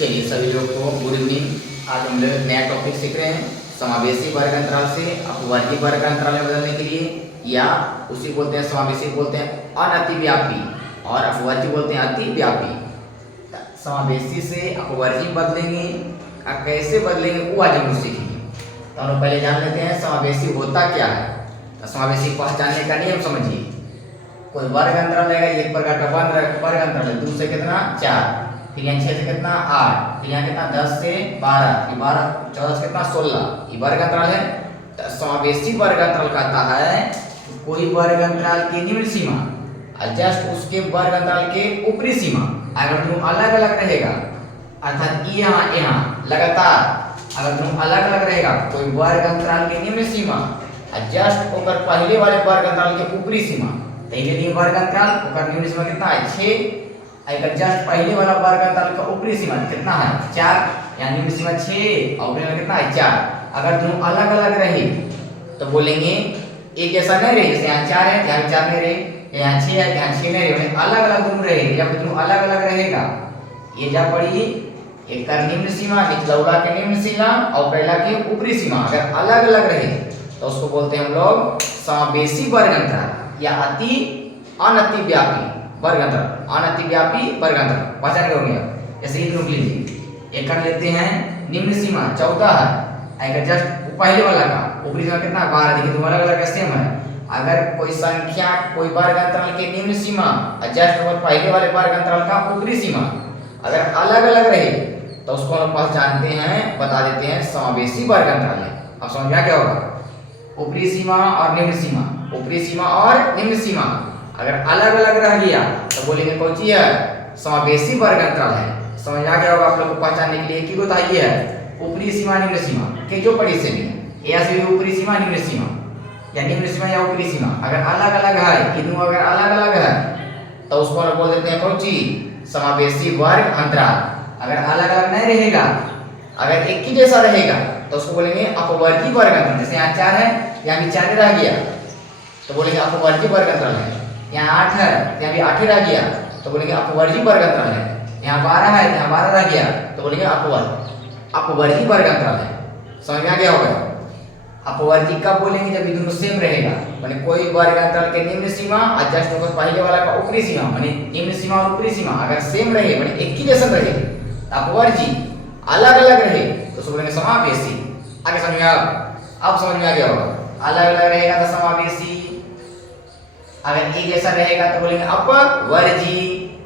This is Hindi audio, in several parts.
चलिए सभी लोग को गुड इवनिंग। आज हम लोग नया टॉपिक सीख रहे हैं समावेशी वर्ग अंतराल से अपवर्गी वर्ग अंतराल में बदलने के लिए, या उसी बोलते हैं समावेशी बोलते हैं अनतिव्यापी और अपवर्गी बोलते हैं अतिव्यापी। समावेशी से अपवर्गी बदलेंगे, कैसे बदलेंगे वो आज हम सीखेंगे। तो हम लोग पहले जान लेते हैं समावेशी होता क्या है। तो समावेशी पहचानने का नियम समझिए। कोई वर्ग अंतराल रहेगा, एक प्रकार का वर्ग अंतराल है, 2 से कितना 4, फिर यहाँ 6 से कितना 8, फिर यहाँ कितना 10 से 12, फिर 12 14 से कितना 16, ये वर्ग अंतराल है। तो समावेशी वर्ग अंतराल कहता है कोई वर्ग अंतराल की निम्न सीमा और जस्ट उसके वर्ग अंतराल के ऊपरी सीमा अगर दोनों अलग अलग रहेगा, अर्थात यहाँ यहाँ लगातार अगर दोनों अलग अलग रहेगा, कोई वर्ग अंतराल की निम्न सीमा और जस्ट ओकर पहले वाले वर्ग अंतराल के ऊपरी सीमा, तो ये वर्ग अंतराल ओकर निम्न सीमा कितना है 6, अगर जस्ट पहले वाला वर्ग अंतराल का ऊपरी सीमा कितना है 4, यानी निम्न सीमा 6 और ऊपरी सीमा कितना है 4। अगर दोनों अलग अलग रहे तो बोलेंगे एक जैसा नहीं रहे, जैसे यहाँ 4 है यहाँ 4 नहीं रहे, यहाँ 6 है यहाँ 6 नहीं रहे, अलग अलग दोनों रहे। जब दोनों अलग अलग रहेगा, ये जा पड़ी एक का निम्न सीमा निचला के निम्न सीमा और पहला के ऊपरी सीमा अगर अलग अलग रहे तो उसको बोलते हैं हम लोग समावेशी वर्ग अंतराल या अनतिव्यापी वर्ग अंतराल। अनतिव्यापी वर्ग अंतराल पहचान के हो गया। जैसे ये लिख लीजिए, एक कर लेते हैं निम्न सीमा 14 है, अगर जस्ट पहले वाला का ऊपरी सीमा कितना 12, देखिए दोनों अलग अलग सेम है। अगर कोई संख्या कोई वर्ग अंतराल के निम्न सीमा और जस्ट और पहले वाले वर्ग अंतराल का ऊपरी सीमा अगर अलग अलग रहे तो उसको हम पहचानते हैं, बता देते हैं समावेशी वर्ग अंतराल है। अब समझ में क्या होगा, ऊपरी सीमा और निम्न सीमा, ऊपरी सीमा और निम्न सीमा अगर अलग अलग रह गया तो बोलेंगे कौन सी है समावेशी वर्ग अंतराल है। समझ आ गया होगा आप लोग को पहचानने के लिए। की बताइए है ऊपरी सीमा निम्न सीमा के जो पड़ी से भी या से ऊपरी सीमा निम्न सीमा या निम्न सीमा या ऊपरी सीमा अगर अलग अलग है, तीनों अगर अलग अलग है तो उसको हम बोल देते हैं कौन सी समावेशी वर्ग अंतराल। अगर अलग अलग नहीं रहेगा, अगर एक ही जैसा रहेगा तो उसको बोलेंगे अपवर्गी वर्ग अंतराल। जैसे यहाँ 4 है यहाँ भी 4 रह गया तो बोलेंगे अपवर्गी वर्ग अंतराल है। यहाँ 8 है यहाँ भी 8 रह गया तो बोलेंगे अपवर्गी वर्ग अंतराल है। यहाँ 12 है यहाँ 12 रह गया तो बोलेंगे अपवर्गी वर्ग अंतराल है। समझ में आ गया होगा। अपवर्गी कब बोलेंगे, जब ये दोनों सेम रहेगा, माने कोई वर्ग अंतराल के निम्न सीमा और जस्ट ऊपर पहले वाला का ऊपरी सीमा, माने निम्न सीमा और ऊपरी सीमा अगर सेम रहे, माने एक ही जैसा रहे। अपवर्गी अलग अलग रहे तो उसको बोलेंगे समावेशी। आगे समझ में अब समझ में आ गया होगा। अलग अलग रहेगा तो समावेशी, अगर एक जैसा रहेगा तो बोलेंगे अपवर्गी।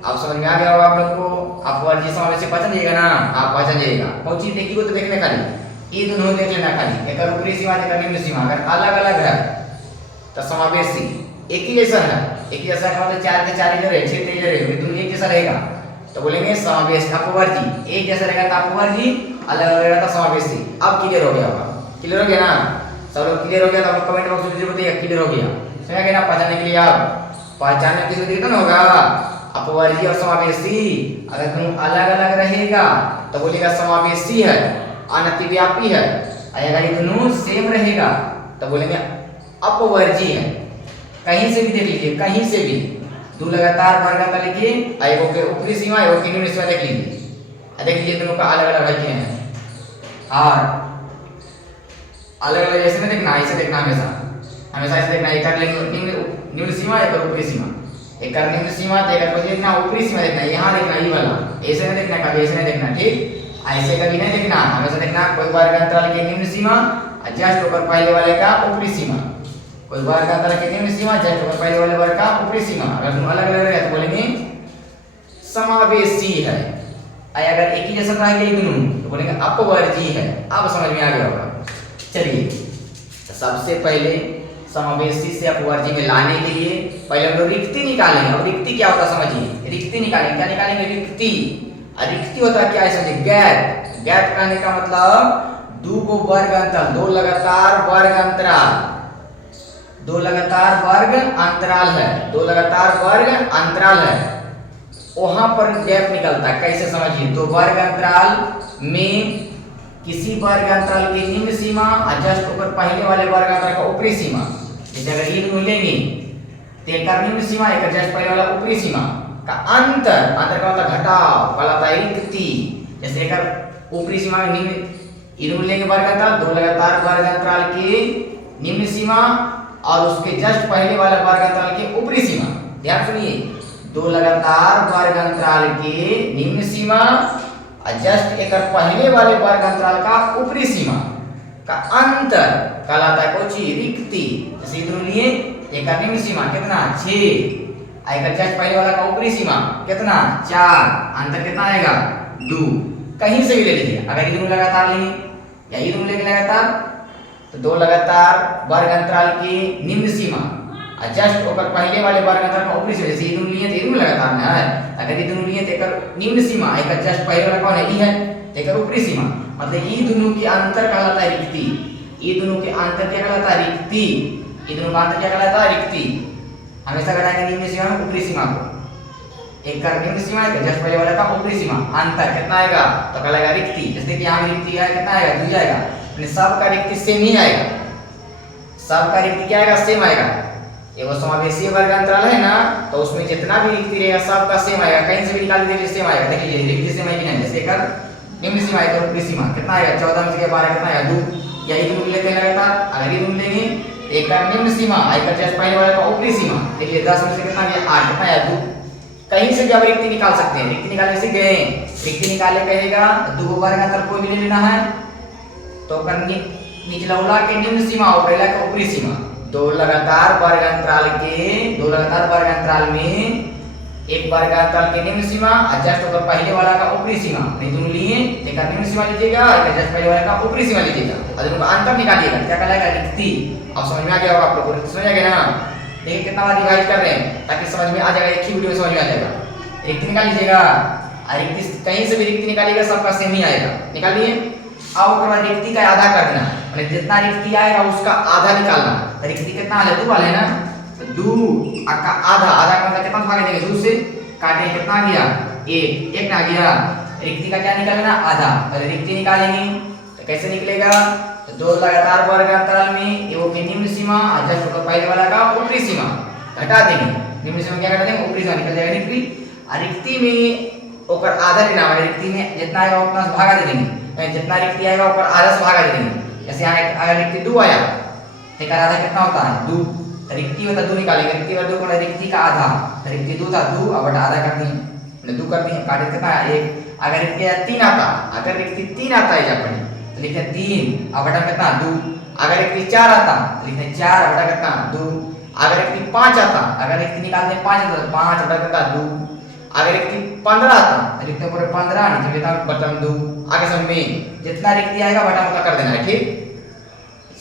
अब समझ में आ गया होगा आप लोग को। अपवर्गी समावेशी पहचान जाएगा ना, आप पहचान जाएगा। कौन चीज देखिए तो देखने खाली ये दोनों देख लेना खाली, एक ऊपरी सीमा एक निम्न सीमा अगर अलग अलग है तो समावेशी। एक ही जैसा है, एक ही जैसा मतलब 4 के 4 रहे 6 के 6 रहे, दोनों एक जैसा रहेगा तो बोलेंगे समावेशी। अपवर्गी एक जैसा रहेगा तो अपवर्गी, अलग अलग रहेगा तो समावेशी। अब क्लियर हो गया होगा। क्लियर हो गया ना सब लोग? क्लियर हो गया तो आप कमेंट बॉक्स में जरूर बताइए क्लियर हो गया। समझ गए ना पहचानने के लिए। आप पहचानने किसी तरीका ना होगा अपवर्गी और समावेशी। अगर दोनों अलग अलग रहेगा तो बोलेगा समावेशी है, अनतिव्यापी है। अगर ये दोनों सेम रहेगा तो बोलेंगे अपवर्गी है। कहीं से भी देख लीजिए, कहीं से भी दो लगातार वर्ग अंतराल लिखिए, एगो के ऊपरी सीमा एगो के निम्न सीमा देख लीजिए। देख लीजिए दोनों का अलग अलग है कि नहीं। और अलग अलग जैसे में देखना, ऐसे देखना, हमेशा हमेशा ऐसे देखना। एक निम्न सीमा एक ऊपरी सीमा, एक निम्न सीमा तो देखना, ऊपरी सीमा देखना, यहाँ देखना ये वाला, ऐसे नहीं देखना, कभी ऐसे नहीं देखना। ठीक, ऐसे कभी नहीं देखना, हमेशा देखना कोई वर्ग अंतराल के निम्न सीमा जस्ट ऊपर पहले वाले का ऊपरी सीमा, कोई वर्ग अंतराल के निम्न सीमा जस्ट ऊपर पहले वाले वर्ग का ऊपरी सीमा। अगर दोनों अलग अलग रहे तो बोलेंगे समावेशी है। अगर एक ही जैसा रह गया दोनों तो बोलेंगे अपवर्गी है। अब समझ में आ गया होगा। चलिए सबसे पहले समावेशी से अपवर्गी में लाने के लिए पहले हम लोग रिक्ति निकालेंगे। अब रिक्ति क्या होता है समझिए। रिक्ति निकालेंगे, क्या निकालेंगे? रिक्ति। रिक्ति होता है क्या है समझिए, गैप। गैप कहने का मतलब दो को वर्ग अंतराल, दो लगातार वर्ग अंतराल, दो लगातार वर्ग अंतराल है, दो लगातार वर्ग अंतराल है, वहां पर गैप निकलता है। कैसे समझिए, दो वर्ग अंतराल में किसी वर्ग अंतराल की निम्न सीमा और जस्ट ऊपर पहले वाले वर्ग अंतराल का ऊपरी सीमा, जैसे अगर ये दोनों लेंगे तो एक का निम्न सीमा एक जस्ट पहले वाला ऊपरी सीमा का अंतर का मतलब घटाव कहलाता है रिक्ति। जैसे एक ऊपरी सीमा में निम्न इधर लेंगे वर्ग अंतराल, दो लगातार वर्ग अंतराल के निम्न सीमा और उसके जस्ट पहले वाला वर्ग अंतराल के ऊपरी सीमा। ध्यान सुनिए, दो लगातार वर्ग अंतराल के निम्न सीमा और जस्ट एक पहले वाले वर्ग अंतराल का ऊपरी सीमा का अंतर कहलाता है कौन चीज? रिक्ति। जैसे इधर लिए एक निम्न सीमा कितना 6, एक जस्ट पहले वाला का ऊपरी सीमा कितना 4, अंतर कितना आएगा 2। कहीं से भी ले लीजिए, अगर इधर लगातार लेंगे या इधर लेंगे लगातार तो दो लगातार वर्ग अंतराल की निम्न सीमा और जस्ट ऊपर पहले वाले वर्ग अंतराल का ऊपरी सीमा। जैसे इधर लिए तो इधर लगातार में है, अगर इधर लिए तो एक निम्न सीमा, एक जस्ट पहले वाला कौन है? ई है, एक ऊपरी सीमा। मतलब ई दोनों के अंतर कहलाता है रिक्ति। ये दोनों के अंतर क्या कहलाता है? रिक्ति। ये दोनों का अंतर क्या कहलाता है? रिक्ति। हमेशा घटाएंगे निम्न सीमा में ऊपरी सीमा को, एक का निम्न सीमा है जस्ट पहले वाला का ऊपरी सीमा, अंतर कितना आएगा? तो कहलाएगा रिक्ति। जैसे कि यहाँ रिक्ति है कितना आएगा? 2 आएगा। यानी सब का रिक्ति सेम ही आएगा, सब का रिक्ति क्या आएगा? सेम आएगा। ये वो समावेशी वर्ग अंतराल है ना, तो उसमें जितना भी रिक्ति रहेगा सब का सेम आएगा, कहीं से भी निकाल दीजिए सेम आएगा। देखिए रिक्ति सेम है कि नहीं? जैसे कर निम्न सीमा है तो ऊपरी सीमा कितना आएगा? 14 में से 12 कितना आएगा? 2। या इधर लेते हैं लगातार, अगर इधर लेंगे एक का निम्न सीमा, एक का जस्ट पहले वाला का ऊपरी सीमा। देखिए 10 में से कितना गया? 8, कितना आया? 2। कहीं से भी आप रिक्ति निकाल सकते हैं। रिक्ति निकालने से गए, रिक्ति निकाले कहेगा दो वर्ग अंतर कोई भी ले लेना है तो करनी निचला उला के निम्न सीमा और पहला का ऊपरी सीमा, दो लगातार वर्ग अंतराल में एक वर्ग अंतराल के निम्न सीमा और जस्ट ऊपर पहले वाला का ऊपरी सीमा। नहीं दोनों लिए एक निम्न सीमा लीजिएगा, एक जस्ट पहले वाला का ऊपरी सीमा लीजिएगा और दोनों का अंतर निकालिएगा, क्या कहलाएगा? रिक्ति। अब समझ में आ गया होगा आप लोगों को? समझ आ गया ना? देखिए कितना बार रिवाइज कर रहे हैं ताकि समझ में आ जाएगा, एक ही वीडियो में समझ में आ जाएगा। रिक्ति निकाल लीजिएगा, और रिक्ति कहीं से भी रिक्ति निकालिएगा सबका सेम ही आएगा। निकालिए। अब उसके बाद रिक्ति का आधा कर देना, मतलब जितना रिक्ति आएगा उसका आधा निकालना। तो रिक्ति कितना आ 2 वाला है ना, तो 2 का आधा, आधा का मतलब कितना भाग देंगे? 2 से काटेंगे, कितना आ गया? 1, 1 ना आ गया। रिक्ति का क्या निकालना? आधा। पहले रिक्ति निकालेंगे तो कैसे निकलेगा? तो दो लगातार वर्ग अंतराल में एवं के निम्न सीमा और जस्ट ऊपर पहले वाला का ऊपरी सीमा घटा देंगे। निम्न सीमा क्या घटा देंगे? ऊपरी सीमा निकल जाएगा रिक्ति। और रिक्ति में ओकर आधा लेना है, रिक्ति में जितना आएगा उतना से भागा दे देंगे, जितना रिक्ति आएगा ऊपर आधा से भागा दे देंगे। जैसे यहाँ अगर रिक्ति 2 आया तो का आधा कितना होता है? 2। तो रिक्ति होता 2 निकालेंगे, रिक्ति और 2 को रिक्ति का आधा, तो रिक्ति 2 था 2 और बटा आधा कर दिए, मैंने 2 कर दिए, काटे कितना है? 1। अगर रिक्ति 3 आता, अगर रिक्ति 3 आता है जब तो लिखते 3 और बटा कितना? 2। अगर रिक्ति 4 आता तो लिखते 4 और बटा कितना? 2। अगर रिक्ति 5 आता, अगर रिक्ति निकालते 5 आता तो 5 बटा कितना? 2। अगर रिक्ति 15 आता तो लिखते पूरे 15 नीचे कितना? बटा 2। आगे समझ में, जितना रिक्ति आएगा बटा उतना कर देना है, ठीक।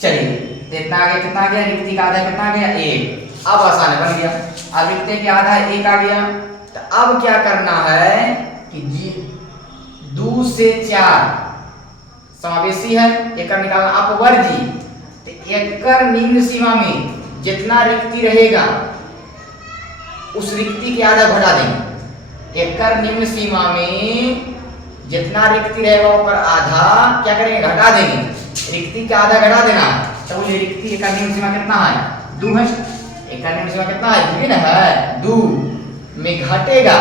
चलिए तो इतना आगे कितना आ गया? रिक्ति का आधा कितना आ गया? 1। अब आसान बन गया। अब रिक्ति के आधा 1 आ गया, तो अब क्या करना है कि 2 से 4 समावेशी है, एक निकालना अपवर्गी। तो एक निम्न सीमा में जितना रिक्ति रहेगा उस रिक्ति के आधा घटा देंगे। एक निम्न सीमा में जितना रिक्ति रहेगा ऊपर आधा क्या करेंगे? घटा देंगे। रिक्ति का आधा घटा देना, तो वो रिक्ति एक निम्न सीमा कितना है? 2 है। एक निम्न सीमा कितना है? 2 है। 2 में घटेगा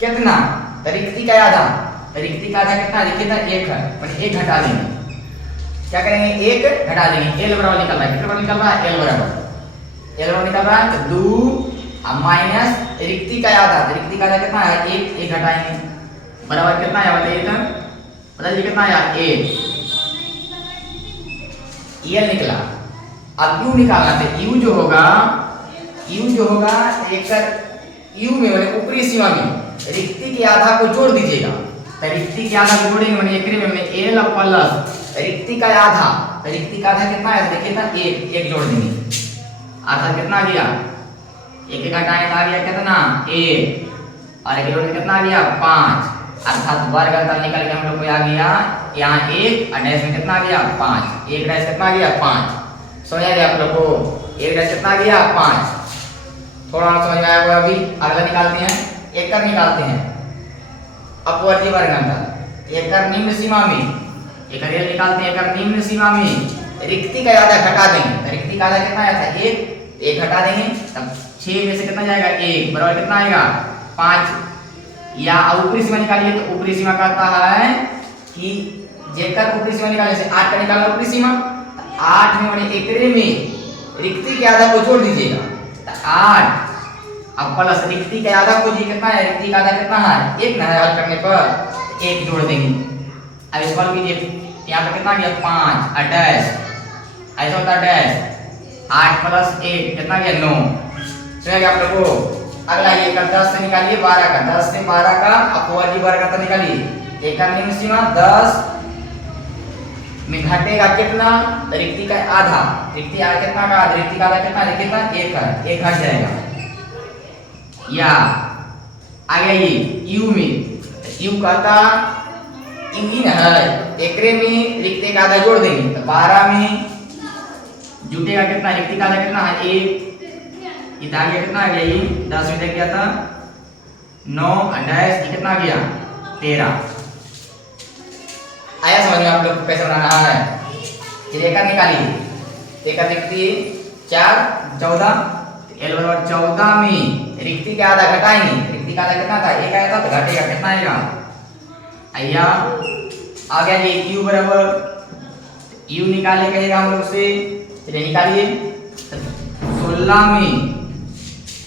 कितना? तो रिक्ति का आधा, रिक्ति का आधा कितना? देखिए ना 1 है, मतलब 1 घटा देंगे। क्या करेंगे? 1 घटा देंगे। एल बराबर निकल रहा है, कितना बराबर निकल रहा है? एल बराबर निकल रहा है। तो 2 माइनस रिक्ति का आधा, रिक्ति का आधा कितना है? 1 घटाएंगे, बराबर कितना आया? बताइए कितना आया? 1। एल निकला। अब यू निकालना है, यू जो होगा एक यू में मैंने ऊपरी सीमा में रिक्ति के आधा को जोड़ दीजिएगा। तो रिक्ति के आधा को जोड़ेंगे मैंने एकरे में एल प्लस रिक्ति का आधा, रिक्ति का आधा कितना है? देखिए ना 1 जोड़ देंगे, आधा कितना गया? 1 घटाएंगे तो आ गया कितना? 1 और 1 जोड़ के कितना आ गया? 5। अर्थात वर्ग अंतर निकल के हम लोग को आ गया यहाँ 1 और डैश में कितना आ गया? 5। 1 डैश कितना आ गया? 5। समझ आ गया आप लोग को? 1 डैश कितना आ गया? 5। थोड़ा समझ में आया होगा। अभी अगला निकालते हैं, एक कर निकालते हैं अपवर्ती वर्ग अंतर। एक कर निम्न सीमा में एक कर निकालते हैं, एक कर निम्न सीमा में रिक्ति का आधा घटा देंगे। रिक्ति का आधा कितना आया था? 1 घटा देंगे, तब 6 में से कितना जाएगा? 1 बराबर कितना आएगा? 5। या ऊपरी सीमा निकालिए तो ऊपरी सीमा कहता है कि जेकर ऊपरी सीमा निकाले से 8 का निकालना ऊपरी सीमा, 8 में मैंने एकरे में रिक्ति के आधा को जोड़ दीजिएगा तो 8 अब प्लस रिक्ति के आधा को जी कितना है, रिक्ति का आधा कितना है 1 ना है, हल करने पर 1 जोड़ देंगे। अब इस पर कीजिए यहाँ पे कितना गया 5 और डैश ऐसा होता है डैश 8 प्लस 1 कितना गया 9। सुनेगा आप लोगों को। अगला ये कर 10 से निकालिए 12 का, 10 से 12 का अपवर्गी वर्ग अंतर निकालिए। एक निम्न सीमा 10 में घटेगा कितना, रिक्ति का आधा, रिक्ति आधा कितना का, रिक्ति का आधा कितना है, कितना 1 है, 1 घट जाएगा। या आ गया ये u में, u कहता u ही ना है, एकरे में रिक्ति का आधा जोड़ देंगे तो 12 में जुटेगा कितना, रिक्ति का आधा कितना है 1, ये आ गया कितना आ गया ये 10 में गया था 9 डैश कितना गया 13। आया समझ में आप लोग कैसे बनाना है। चलिए एक निकालिए, एक रिक्ति 4 14 l बराबर 14 में रिक्ति का आधा घटाएंगे, रिक्ति का आधा कितना था 1 आया था तो घटेगा कितना आएगा, आया आ गया ये u बराबर u निकाले कहेगा हम लोग से। चलिए निकालिए 16 में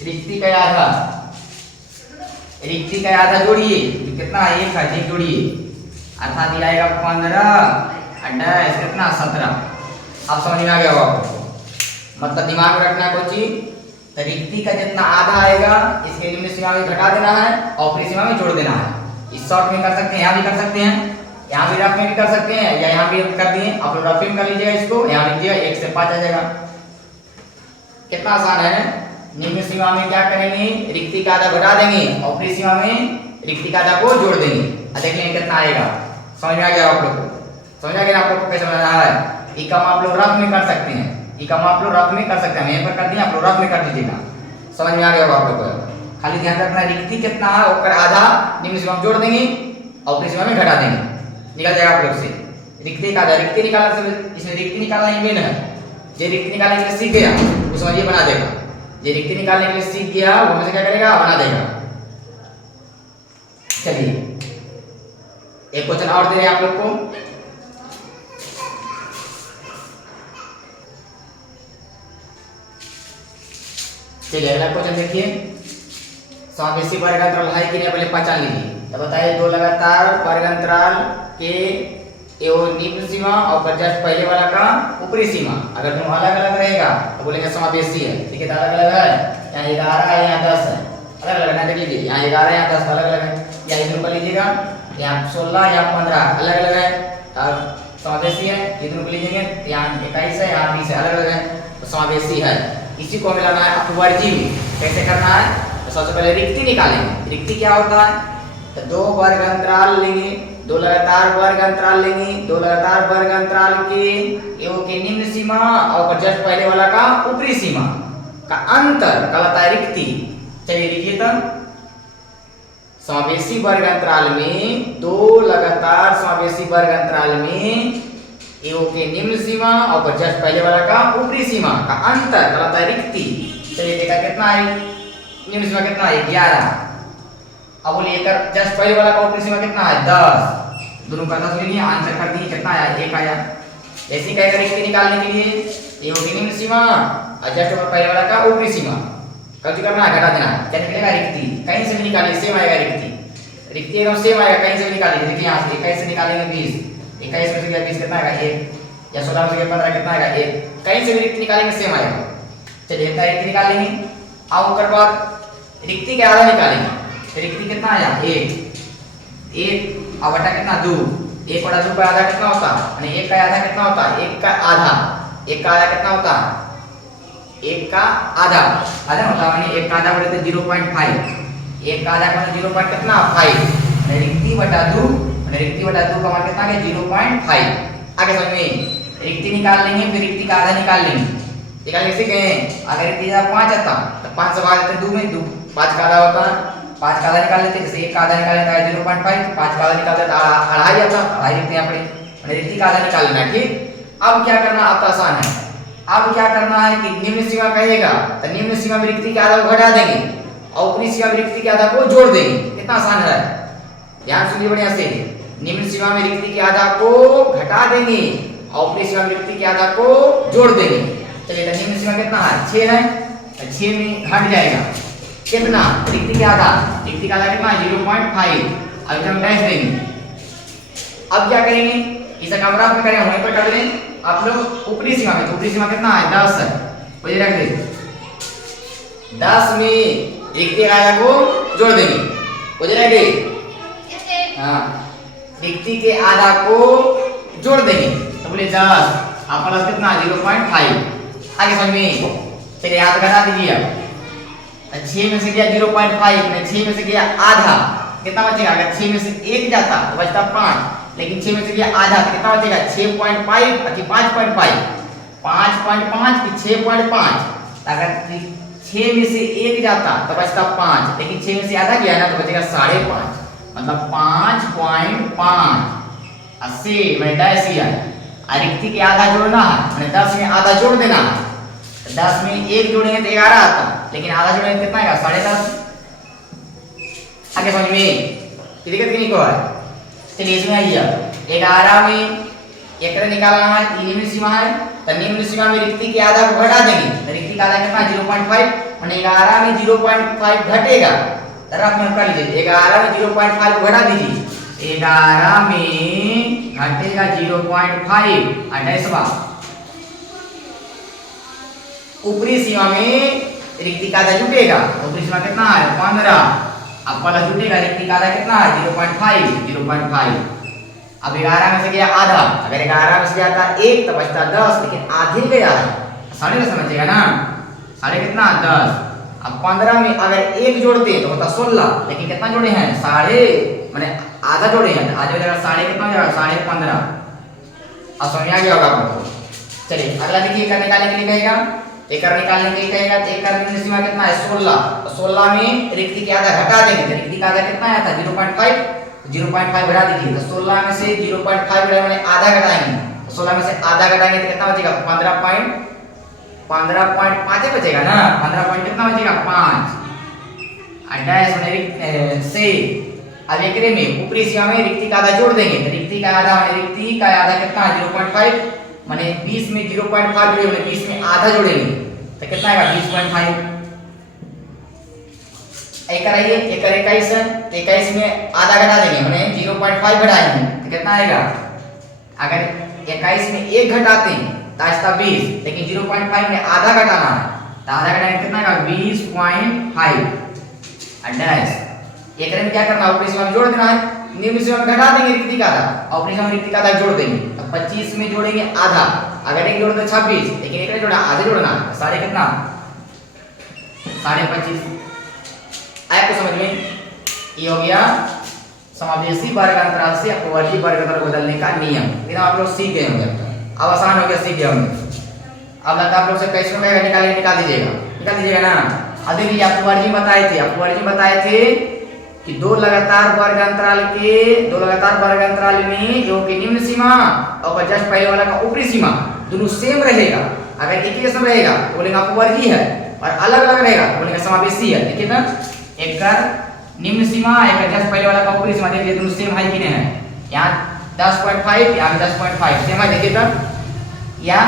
रिक्ति का आधा, रिक्ति का आधा जोड़िए कितना 1 है, 1 जोड़िए अर्थात ये आएगा 15 डैश कितना 17। अब समझ में आ गया होगा आपको, मतलब दिमाग में रखना कोई चीज, तो रिक्ति का जितना आधा आएगा इसके निम्न सीमा में घटा देना है और ऊपरी सीमा में जोड़ देना है। इस शॉर्ट में कर सकते हैं, यहाँ भी कर सकते हैं, यहाँ भी रफ में भी कर सकते हैं, या यहाँ भी कर दिए आप लोग रफ में कर लीजिएगा इसको, यहाँ लीजिएगा 1 से 5 आ जाएगा। कितना आसान है। निम्न सीमा में क्या करेंगे, रिक्ति का आधा घटा देंगे और ऊपरी सीमा में रिक्ति का आधा को जोड़ देंगे, देख लेंगे कितना आएगा। समझ में आ गया आप लोग को, समझ आ गया आप लोग को कैसे बनाना है। ये काम आप लोग रफ में कर सकते हैं, ये काम आप लोग रफ में कर सकते हैं, मैं पर कर दिया आप लोग रफ में कर दीजिएगा। समझ में आ गया आप लोग को। खाली ध्यान रखना रिक्ति कितना है और आधा निम्न सीमा में जोड़ देंगे और ऊपरी सीमा में घटा देंगे, निकल जाएगा आप लोग से रिक्ति का आधा। रिक्ति निकालना से इसमें रिक्ति निकालना ही मेन है, जो रिक्ति निकालने के लिए सीख गया वो समझिए बना देगा, जो रिक्ति निकालने के लिए सीख गया वो हमसे क्या करेगा बना देगा। चलिए एक क्वेश्चन और दे रहे हैं आप लोग को। चलिए अगला क्वेश्चन देखिए, समावेशी वर्ग अंतराल है कि नहीं पहले पहचान लीजिए। तो बताइए दो लगातार वर्ग अंतराल के एवं निम्न सीमा और जस्ट पहले वाला का ऊपरी सीमा अगर दोनों अलग अलग रहेगा तो बोलेंगे समावेशी है। ठीक है, तो अलग अलग है, यहाँ 11 है यहाँ 10 है, अलग अलग है, देख लीजिए यहाँ 11 यहाँ 10 अलग अलग है, या इधर कर लीजिएगा यहाँ 16 यहाँ 15 अलग अलग है, अब समावेशी है। इधर कर लीजिएगा यहाँ 21 है यहाँ 20 है, अलग अलग है, तो समावेशी है। इसी को हमें लाना है अपवर्गी में। कैसे करना है, तो सबसे पहले रिक्ति निकालेंगे। रिक्ति क्या होता है, तो दो वर्ग अंतराल लेंगे, दो लगातार वर्ग अंतराल लेंगे, दो लगातार वर्ग अंतराल के एवं के निम्न सीमा और जस्ट पहले वाला का ऊपरी सीमा का अंतर कहलाता है रिक्ति। चलिए लिखिए तब, समावेशी वर्ग अंतराल में दो लगातार समावेशी वर्ग अंतराल में एवं के निम्न सीमा और जस्ट पहले वाला का ऊपरी सीमा का अंतर कहलाता है रिक्ति। चलिए देखा कितना है, निम्न सीमा कितना है 11, अब बोलिए जस्ट पहले वाला का ऊपरी सीमा कितना है 10, दोनों का 10 ले लिया, आंसर कर दिए कितना आया 1 आया। ऐसे कहेगा रिक्ति निकालने के लिए एवं की निम्न सीमा और जस्ट पहले वाला का ऊपरी सीमा कब करना है घटा देना है, क्या निकलेगा रिक्ति। कहीं से भी निकालिए सेम आएगा रिक्ति, रिक्ति एकदम सेम आएगा, कहीं से भी निकालिए। देखिए यहाँ से 21 से निकालेंगे 20, 21 में से गया 20 कितना आएगा 1, या 16 में से गया 15 कितना आएगा 1, कहीं से भी रिक्ति निकालेंगे सेम आएगा। चलिए इतना रिक्ति निकाल लेंगे। अब उसके बाद रिक्ति के आधा निकालेंगे, रिक्ति कितना आया 1 और बटा कितना 2, 1 बटा 2 का आधा कितना होता है, यानी 1 का आधा कितना होता है 1 का आधा, 1 का आधा कितना होता है 1 का आधा, आधा होता है यानी 1 का आधा बटे 0.5, 1 का आधा बटे 0. कितना 5, रिक्ति बटा 2, रिक्ति बटा 2 का मान कितना है 0.5। आगे समझ में रिक्ति निकाल लेंगे, फिर रिक्ति का आधा निकाल लेंगे। निकालने से कहें अगर रिक्ति का 5 आता तो 5 से भाग देते 2 में, 2 5 का आधा होता है, 5 का आधा निकाल लेते, जैसे 1 का आधा निकाल लेता है 0.5, 5 का आधा निकाल लेता है 2.5 आता, 2.5 लिखते हैं अपने, रिक्ति का आधा निकाल लेना। ठीक, अब क्या करना अब तो आसान है। अब क्या करना है कि निम्न सीमा कहेगा तो निम्न सीमा में रिक्ति के आधा को घटा देंगे, और ऊपरी सीमा में रिक्ति के आधा को जोड़ देंगे। कितना आसान है, ध्यान सुनिए बढ़िया से। निम्न सीमा में रिक्ति के आधा को घटा देंगे और ऊपरी सीमा में रिक्ति के आधा को जोड़ देंगे। चलिए तो निम्न सीमा कितना है, 6 है, 6 में घट जाएगा कितना, रिक्ति के आधा, रिक्ति का आधा कितना है 0.5, अब हम डैश देंगे। अब क्या करेंगे, इसे कमरा में करें वहीं पर कर दें आप लोग ऊपरी सीमा में, तो ऊपरी सीमा कितना है 10 है, मुझे रख दे 10 में रिक्ति का आधा को जोड़ देंगे, मुझे रख दे हाँ, रिक्ति के आधा को जोड़ देंगे तो बोले 10 आप प्लस कितना 0.5, आगे समझ में। चलिए याद घटा दीजिए अब 6 में से गया 0.5, 6 में से गया आधा, कितना बचेगा, अगर 6 में से 1 जाता तो बचता 5, लेकिन 6 में से गया आधा तो कितना बचेगा 6.5 कि 5.5, 5.5 कि 6.5, अगर 6 में से 1 जाता तो बचता 5, लेकिन 6 में से आधा गया ना तो बचेगा 5.5, मतलब 5.5 80 मैंने डैश किया। रिक्ति के आधा जोड़ना है, मैंने 10 में आधा जोड़ देना है, 10 में 1 जोड़ेंगे तो 11 आता, लेकिन आधा जोड़ेंगे तो कितना आएगा 10.5। आगे समझ में दिक्कत नहीं को है। चलिए इसमें आइए 11 में एक निकालना है, निम्न सीमा है तो निम्न सीमा में रिक्ति के आधा को घटा देंगे, तो रिक्ति का आधा कितना 0.5, मैंने 11 में 0.5 घटेगा, रफ में कर लीजिए 11 में 0.5 को घटा दीजिए, 11 में घटेगा 0.5 28वां, ऊपरी सीमा में रिक्ति का आधा जुटेगा, ऊपरी सीमा कितना है 15, अब वाला जुटेगा रिक्ति का आधा कितना है 0.5। अब 11 में से गया आधा, अगर 11 में से गया था 1 तो बचता 10, लेकिन आधे गया है, साढ़े का समझिएगा ना, साढ़े कितना 10। अब 15 में अगर 1 जोड़ते तो होता 16, लेकिन कितना जोड़े हैं साढ़े, माने आधा जोड़े हैं, आधे हो जाएगा साढ़े कितना हो जाएगा 15.5। अब समझ आ गया होगा आपको। चलिए अगला देखिए, एकर निकालने के लिए कहेगा, एकर निकालने के लिए कहेगा तो एकर निम्न सीमा कितना है 16, तो 16 में रिक्ति के आधा घटा देंगे, तो रिक्ति का आधा कितना आया था 0.5 घटा दीजिए, तो 16 में से 0.5 घटा मैंने आधा घटाएंगे, तो 16 में से आधा घटाएंगे तो कितना बचेगा 15.5 बचेगा ना, 15 कितना बचेगा 5 डैश मैंने से। अब एकरे में ऊपरी सीमा में रिक्ति का आधा जोड़ देंगे, तो रिक्ति का आधा मैंने रिक्ति का आधा कितना है 0.5, माने 20 में 0.5 जोड़े, मैंने 20 में आधा जोड़ेंगे तो कितना आएगा 20.5। एकर आइए एकर 21 है, 21 में आधा घटा देंगे, माने 0.5 घटाएंगे तो कितना आएगा, अगर 21 में 1 घटाते हैं तो आएगा 20, लेकिन 0.5 में आधा घटाना है तो आधा घटाएंगे कितना आएगा 20.5 डैश। एकरे में क्या करना है, ऊपरी सीमा में जोड़ देना है, निम्न सीमा में घटा देंगे रिक्ति का आधा और ऊपरी सीमा में रिक्ति का आधा जोड़ देंगे, तो 25 में जोड़ेंगे आधा, अगर एक जोड़ तो 26, लेकिन एकरे जोड़ा आधे जोड़ना साढ़े कितना 25.5। आया कुछ समझ में, ये हो गया समावेशी वर्ग अंतराल से अपवर्गी वर्ग अंतराल बदलने का नियम। बिना आप लोग सीख गए होंगे, अब आसान हो गया, सीख गए होंगे। अब लगता है आप लोग से कैसे कहेगा निकाल दीजिएगा ना। अब देखिए अपवर्गी बताए थे कि दो लगातार वर्ग अंतराल में जो कि निम्न सीमा और जस्ट पहले वाला का ऊपरी सीमा दोनों सेम रहेगा। अगर एक ही जैसा रहेगा तो बोलेंगे अपवर्गी है, और अलग अलग रहेगा तो बोलेंगे समावेशी है। देखिए ना, एक का निम्न सीमा, एक जस्ट पहले वाला का ऊपरी सीमा, देखिए दोनों सेम है कि नहीं है। यहाँ 10.5, यहाँ 10.5 सेम है, देखिए तो या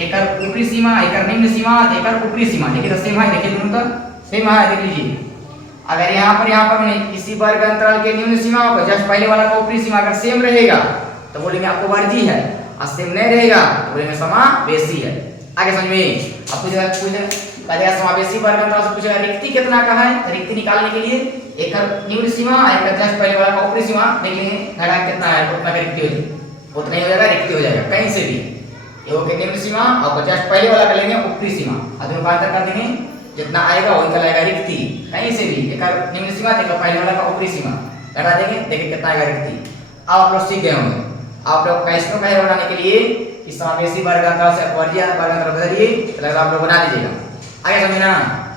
एक ऊपरी सीमा, एक निम्न सीमा, एक ऊपरी सीमा, देखिए तो सेम है, देखिए दोनों तो सेम है। देख लीजिए, अगर यहाँ पर मैंने किसी वर्ग अंतराल के निम्न सीमा को जस्ट पहले वाला का ऊपरी सीमा अगर सेम रहेगा तो बोलेंगे अपवर्गी है, और सेम नहीं रहेगा तो बोलेंगे समावेशी है। आगे समझ में। अब पूछेगा समावेशी वर्ग अंतराल से पूछेगा रिक्ति कितना का है, रिक्ति निकालने के लिए एक निम्न सीमा, एक जस्ट पहले वाला का ऊपरी सीमा देख लेंगे, घटा कितना है उतना का रिक्ति उतना ही हो जाएगा, रिक्ति हो जाएगा कहीं से भी। ये के निम्न सीमा और जस्ट पहले वाला कर लेंगे ऊपरी सीमा, और दोनों का अंतर कर देंगे, जितना आएगा वही कहलाएगा रिक्ति। कहीं से भी एक निम्न सीमा, एक पहले वाला का ऊपरी सीमा घटा देंगे, देखिए कितना आएगा रिक्ति। अब आप लोग सीख गए होंगे। आप लोग कैसे कहे बनाने के लिए कि समावेशी वर्ग अंतराल से अपवर्गी वर्ग अंतराल बदलिए, तो आप लोग बना लीजिएगा। आगे समझे ना।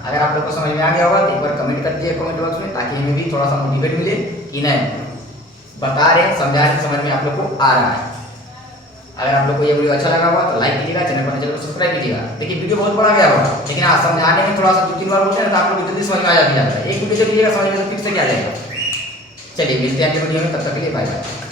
अगर आप लोग को समझ में आ गया होगा तो एक बार कमेंट कर दीजिए कमेंट बॉक्स में, ताकि हमें भी थोड़ा सा मोटिवेट मिले कि नहीं बता रहे हैं, समझा रहे हैं, समझ में आप लोग को आ रहा है। अगर आप लोग को ये वीडियो अच्छा लगा हुआ तो लाइक कीजिएगा, चैनल को सब्सक्राइब कीजिएगा। देखिए वीडियो बहुत बड़ा गया होगा, लेकिन आप समझाने में थोड़ा सा 2-3 बार बोलते हैं तो आप लोग जल्दी समझ में आ जाता है। एक वीडियो से लीजिएगा समझ में तो फिर से क्या आ जाएगा। चलिए मिलते हैं अगले वीडियो में, तब तक के लिए बाय बाय।